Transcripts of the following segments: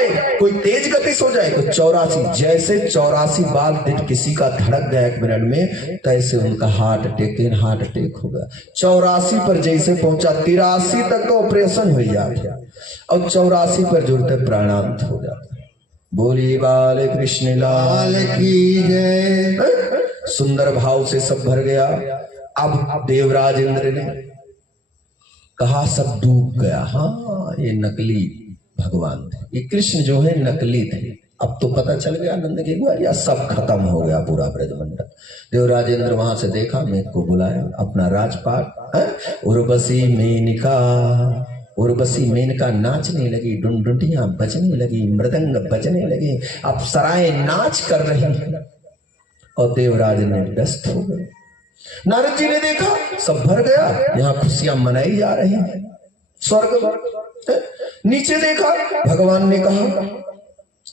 जाए, कोई तेज गति से हो जाए, कोई 84, जैसे 84 बार दिन किसी का धड़क गया 1 मिनट में, तैसे उनका हार्ट अटैक हो गया। 84 पर जैसे पहुंचा, 83 तक तो ऑपरेशन हो जाता और 84 पर जुड़ते प्राणांत हो जाता। बोलिए बाल कृष्ण लाल की जय। सुंदर भाव से सब भर गया। अब देवराज इंद्र ने कहा सब डूब गया। हाँ, ये नकली भगवान थे, ये कृष्ण जो है नकली थे। अब तो पता चल गया नंद के ग्वालिया, सब खत्म हो गया पूरा ब्रजमंडल। देवराज इंद्र वहां से देखा, मेघ को बुलाया अपना राजपाट। उर्वशी मेनका नाचने लगी, डुंडुंडियां बजने लगी, मृदंग बजने लगे, अप्सराएं नाच कर रही हैं और देवराज ने व्यस्त हो गए। नारद जी ने देखा सब भर गया, यहाँ खुशियां मनाई जा रही हैं। स्वर्ग नीचे देखा, भगवान ने कहा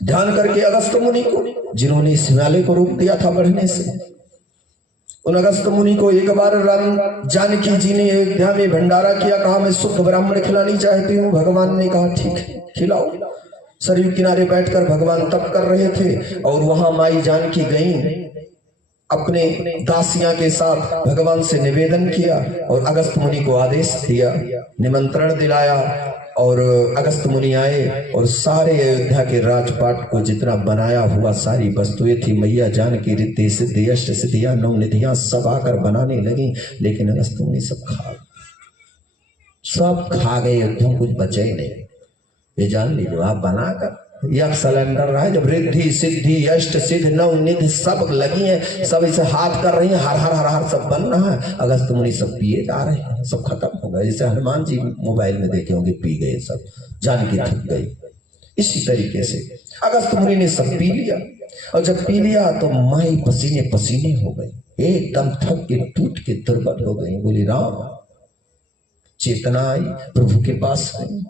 ध्यान करके अगस्त मुनि को, जिन्होंने इस हिमालय को रोक दिया था बढ़ने से, उन अगस्त मुनि को एक बार राम जानकी जी ने अयोध्या में भंडारा किया, कहा मैं शुद्ध ब्राह्मण खिलानी चाहती हूँ। भगवान ने कहा ठीक है खिलाओ। सरयू किनारे बैठकर भगवान तप कर रहे थे और वहां माई जानकी गई, अपने दासियां के साथ भगवान से निवेदन किया और अगस्त मुनि को आदेश दिया, निमंत्रण दिलाया और अगस्त मुनि आए और सारे अयोध्या के राजपाट को जितना बनाया हुआ सारी वस्तुएं थी, मैया जानकी रिद्धि सिद्धि अष्ट सिद्धियां 9 निधियां सब आकर बनाने लगी। लेकिन अगस्त मुनि सब खा गए, एकदम कुछ बचे ही नहीं। ये जान लीजिए आप बनाकर यह सिलेंडर रहा है, जब रिद्धि सिद्धि अष्ट सिद्ध 9 निधि सब लगी है, सब इसे हाथ कर रही है, हर हर हर हर सब बन रहा है। अगस्त मुनि सब पिए जा रहे हैं, सब खत्म हो गए। जैसे हनुमान जी मोबाइल में देखे होंगे पी गए सब, जानकी थक गई। इसी तरीके से अगस्त मुनि ने सब पी लिया और जब पी लिया तो माई पसीने पसीने हो गई, एकदम थक के टूट के दुर्बल हो गई। बोली राम, चेतना आई, प्रभु के पास गई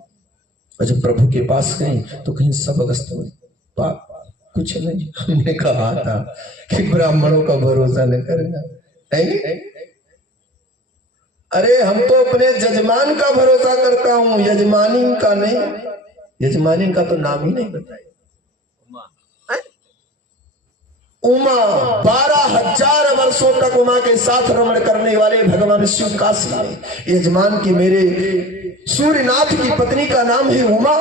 और जब प्रभु के पास गई तो कहीं सब अगस्त मुनि पाप कुछ नहीं, हमने कहा था कि ब्राह्मणों का भरोसा न करना। अरे हम तो अपने जजमान का भरोसा करता हूं, यजमानी का नहीं। यजमानी का तो नाम ही नहीं बताया। उमा 12,000 वर्षों तक उमा के साथ रमण करने वाले भगवान शिव काशी में, यजमान की मेरे सूर्यनाथ की पत्नी का नाम है उमा।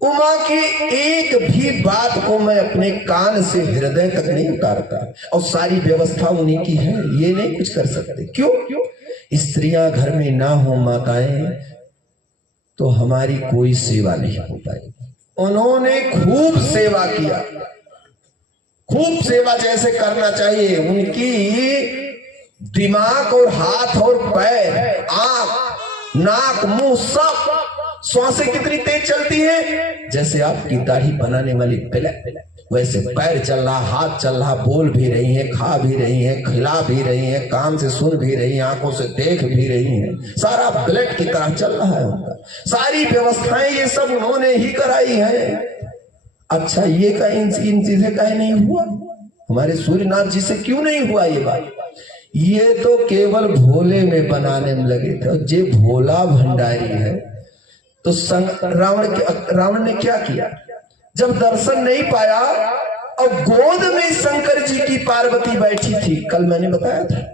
उमा की एक भी बात को मैं अपने कान से हृदय तक नहीं उतारता और सारी व्यवस्था उन्हीं की है, ये नहीं कुछ कर सकते। क्यों? स्त्रियां घर में ना हो माताएं तो हमारी कोई सेवा नहीं हो पाएगी। उन्होंने खूब सेवा किया, खूब सेवा जैसे करना चाहिए। उनकी दिमाग और हाथ और पैर, आंख, नाक, मुंह सब श्वासें कितनी तेज चलती है, जैसे आपकी दाढ़ी बनाने वाली प्लेट, वैसे पैर चल रहा, हाथ चल रहा, बोल भी रही है, खा भी रही है, खिला भी रही है, कान से सुन भी रही है, आंखों से देख भी रही है, सारा ब्लड की तरह चल रहा है उनका। सारी व्यवस्थाएं ये सब उन्होंने ही कराई है। अच्छा ये कहीं इन चीजें कहीं नहीं हुआ, हमारे सूर्यनाथ जी से क्यों नहीं हुआ ये बात? ये तो केवल भोले में बनाने में लगे थे। और जे भोला भंडारी है तो रावण ने क्या किया, जब दर्शन नहीं पाया और गोद में शंकर जी की पार्वती बैठी थी, कल मैंने बताया था,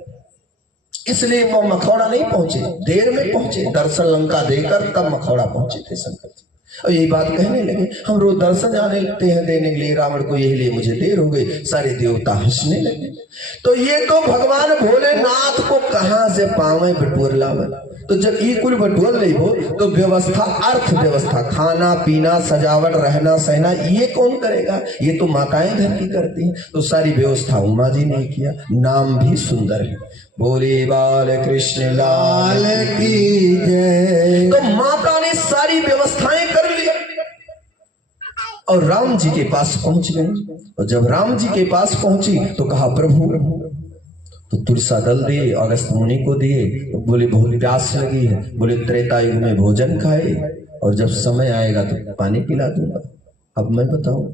इसलिए वो मखौड़ा नहीं पहुंचे, देर में पहुंचे। दर्शन लंका देकर तब मखौड़ा पहुंचे थे शंकर जी। और यही बात कहने लगे, हम रोज दर्शन जाने लगते हैं देने के लिए रावण को, यही लिए मुझे देर हो गई। सारे देवता हंसने लगे। तो ये तो भगवान भोलेनाथ को कहां से पावे बटोर लावे। तो जब ये कुल बटोर ले हो तो व्यवस्था, अर्थव्यवस्था, खाना पीना, सजावट, रहना सहना, ये कौन करेगा? ये तो माताएं घर की करती हैं। तो सारी व्यवस्था उमा जी ने किया। नाम भी सुंदर है, बोले बाल कृष्ण लाल की जय। तो माता ने सारी व्यवस्थाएं कर ली और राम जी के पास पहुंच गई। और जब राम जी के पास पहुंची तो कहा प्रभु, तो तुलसा दल दिए, अगस्त मुनि को दिए। तो बोले बहुत प्यास लगी है, बोले त्रेता युग में भोजन खाए और जब समय आएगा तो पानी पिला दूंगा। अब मैं बताऊं,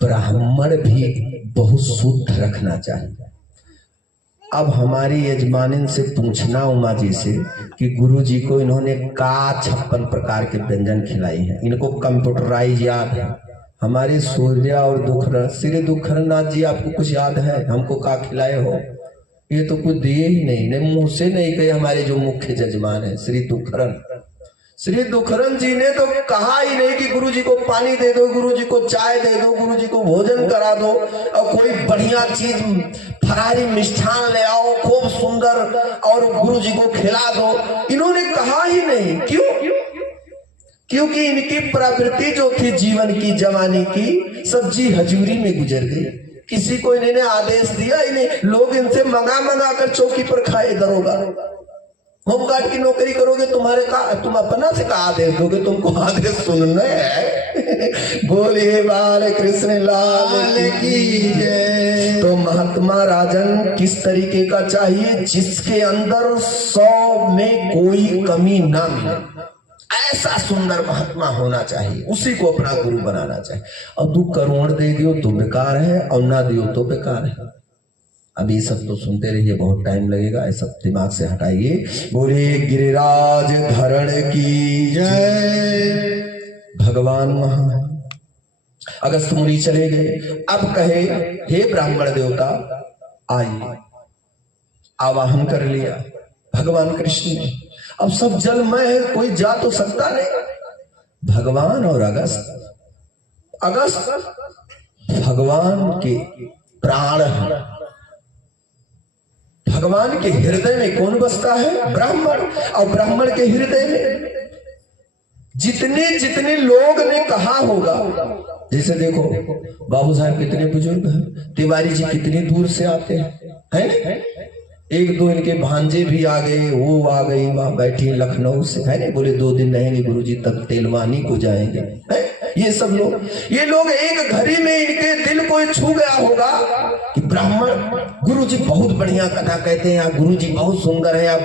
ब्राह्मण भी बहुत शुद्ध रखना चाहिए। अब हमारी यजमानिन से पूछना उमा जी से कि गुरु जी को इन्होंने का 56 प्रकार के व्यंजन खिलाई हैं, इनको कंप्यूटराइज याद है। हमारे सूर्य और दुखर श्री दुखरनाथ जी आपको कुछ याद है हमको का खिलाए हो? ये तो कुछ दिए ही नहीं, ने मुंह से नहीं कहे। हमारे जो मुख्य जजमान है श्री दुखरन जी ने तो कहा ही नहीं कि गुरु जी को पानी दे दो, गुरु जी को चाय दे दो, गुरु जी को भोजन करा दो और कोई बढ़िया चीज फरारी मिष्ठान ले आओ खूब सुंदर और गुरु जी को खिला दो। इन्होंने कहा ही नहीं। क्यों? क्योंकि इनकी प्रवृत्ति जो थी जीवन की जवानी की सब्जी हजूरी में गुजर गई। किसी को इन्होंने आदेश दिया ही नहीं। लोग इनसे मंगा कर चौकी पर खाए। दरोगा होमगार्ड की नौकरी करोगे, तुम अपना से का आदेश दोगे? तुमको आदेश सुनना है। बोलिए बाल कृष्ण लाल की जय। तो महात्मा राजन किस तरीके का चाहिए? जिसके अंदर 100 में कोई कमी ना मिले, ऐसा सुंदर महात्मा होना चाहिए। उसी को अपना गुरु बनाना चाहिए। और 2 करोड़ दे दियो तो बेकार है और ना दियो तो बेकार है। अब ये सब तो सुनते रहिए, बहुत टाइम लगेगा, ये सब दिमाग से हटाइए। बोले गिरिराज धरण की जय। भगवान महा अगस्त मुनि चले गए। अब कहे हे ब्राह्मण देवता आइए। आवाहन कर लिया भगवान कृष्ण ने। अब सब जलमय है, कोई जा तो सकता नहीं। भगवान और अगस्त भगवान के प्राण हैं। भगवान के हृदय में कौन बसता है? ब्राह्मण। और ब्राह्मण के हृदय में जितने लोग ने कहा होगा, जैसे देखो बाबू साहब कितने बुजुर्ग हैं, तिवारी जी कितनी दूर से आते हैं, 1-2 इनके भांजे भी आ गए, वो आ गई वहां बैठी लखनऊ से, है ना, बोले 2 दिन रहेंगे गुरुजी तब तेलवानी को जाएंगे। है ये सब लोग, ये लोग एक घड़ी में इनके दिल को छू गया होगा कि ब्राह्मण गुरुजी बहुत बढ़िया कथा कहते हैं, या गुरुजी बहुत सुंदर है, या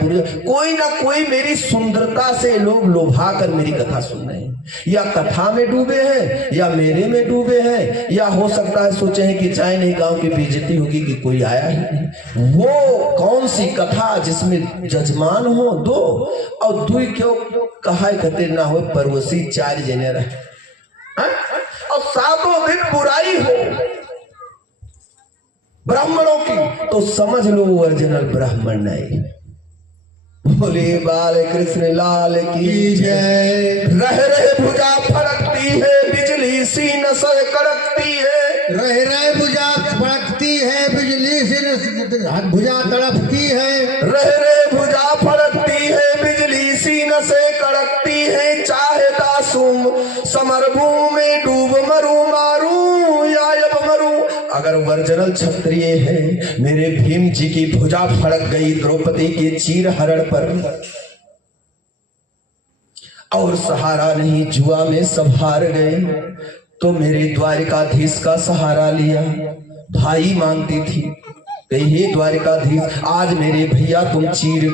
कोई ना कोई मेरी सुंदरता से लोग लोभा कर मेरी कथा सुन रहे हैं। या कथा में डूबे हैं, या मेरे में डूबे हैं, या हो सकता है सोचे हैं कि चाहे नहीं गांव की बेइज्जती होगी कि कोई आया ही नहीं। वो कौन सी कथा जिसमें जजमान हो 2 और 2 क्यों कहा कहते ना हो परवसी 4 जने रहे और 7 दिन बुराई हो ब्राह्मणों की, तो समझ लो ओरिजिनल ब्राह्मण नहीं। बोले बाल कृष्ण लाल की जय। रह भुजा फड़कती है बिजली सी नसर कड़कती है, रह भुजा फड़कती है बिजली सी भुजा तड़पती है, रह भुजा फड़कती है बिजली सी नसे कड़कती है, चाहे दासुम समरभूमि में डूब मरूं मारूं या अब मरूं। अगर वर्जनल क्षत्रिय है, मेरे भीम जी की भुजा फड़क गई द्रौपदी के चीर हरण पर, और सहारा नहीं जुआ में सब हार गए, तो मेरे द्वारिकाधीश का सहारा लिया। भाई मांगती थी हे द्वारिकाधीश, आज मेरे भैया तुम चीर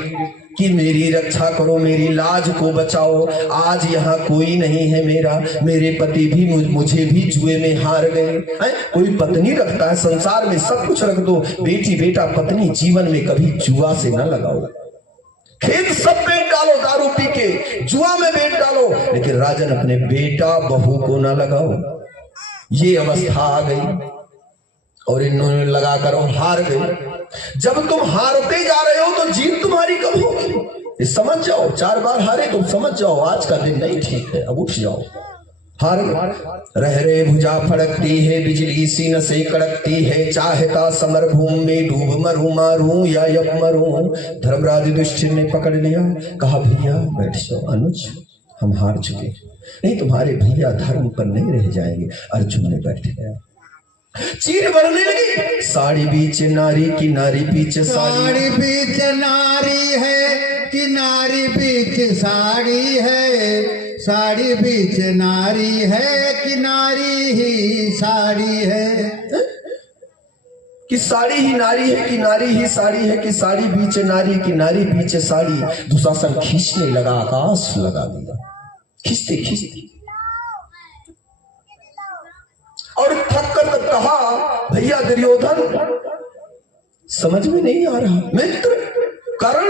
कि मेरी रक्षा करो, मेरी लाज को बचाओ। आज यहाँ कोई नहीं है मेरे पति भी मुझे भी जुए में हार गए। कोई पत्नी रखता है संसार में, सब कुछ रख दो, बेटी बेटा पत्नी जीवन में कभी जुआ से न लगाओ। खेत सब बेच डालो, दारू पी के जुआ में बेच डालो, लेकिन राजन अपने बेटा बहू को ना लगाओ। ये अवस्था आ गई और इन्होंने लगाकर और हार गए। जब तुम हारते जा रहे हो तो जीत तुम्हारी कब होगी? समझ जाओ, 4 बार हारे तुम समझ जाओ आज का दिन नहीं ठीक है, अब उठ जाओ। हार रह भुजा फड़कती है बिजली सी नसें कड़कती है, चाहता समर भूमि में डूब मरूं मारूं या यप मरूं। धर्मराज युधिष्ठिर ने पकड़ लिया, कहा भैया बैठ जाओ अनुज, हम हार चुके, नहीं तुम्हारे भैया धर्म पर नहीं रह जाएंगे। अर्जुन ने बैठ गया, चीर बढ़ने लगी। साड़ी बीच नारी की नारी बीच साड़ी बीच नारी है कि नारी बीच साड़ी है, साड़ी बीच नारी है कि नारी ही साड़ी है, कि साड़ी ही नारी है कि नारी ही साड़ी है, कि साड़ी बीच नारी की नारी बीच साड़ी। दुशासन खींचने लगा, आकाश लगा दिया, खींचते खींचते, और थक कर कहा भैया दुर्योधन समझ में नहीं आ रहा मित्र। कर्ण,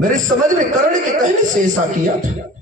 मेरे समझ में कर्ण के कहने से ऐसा किया था।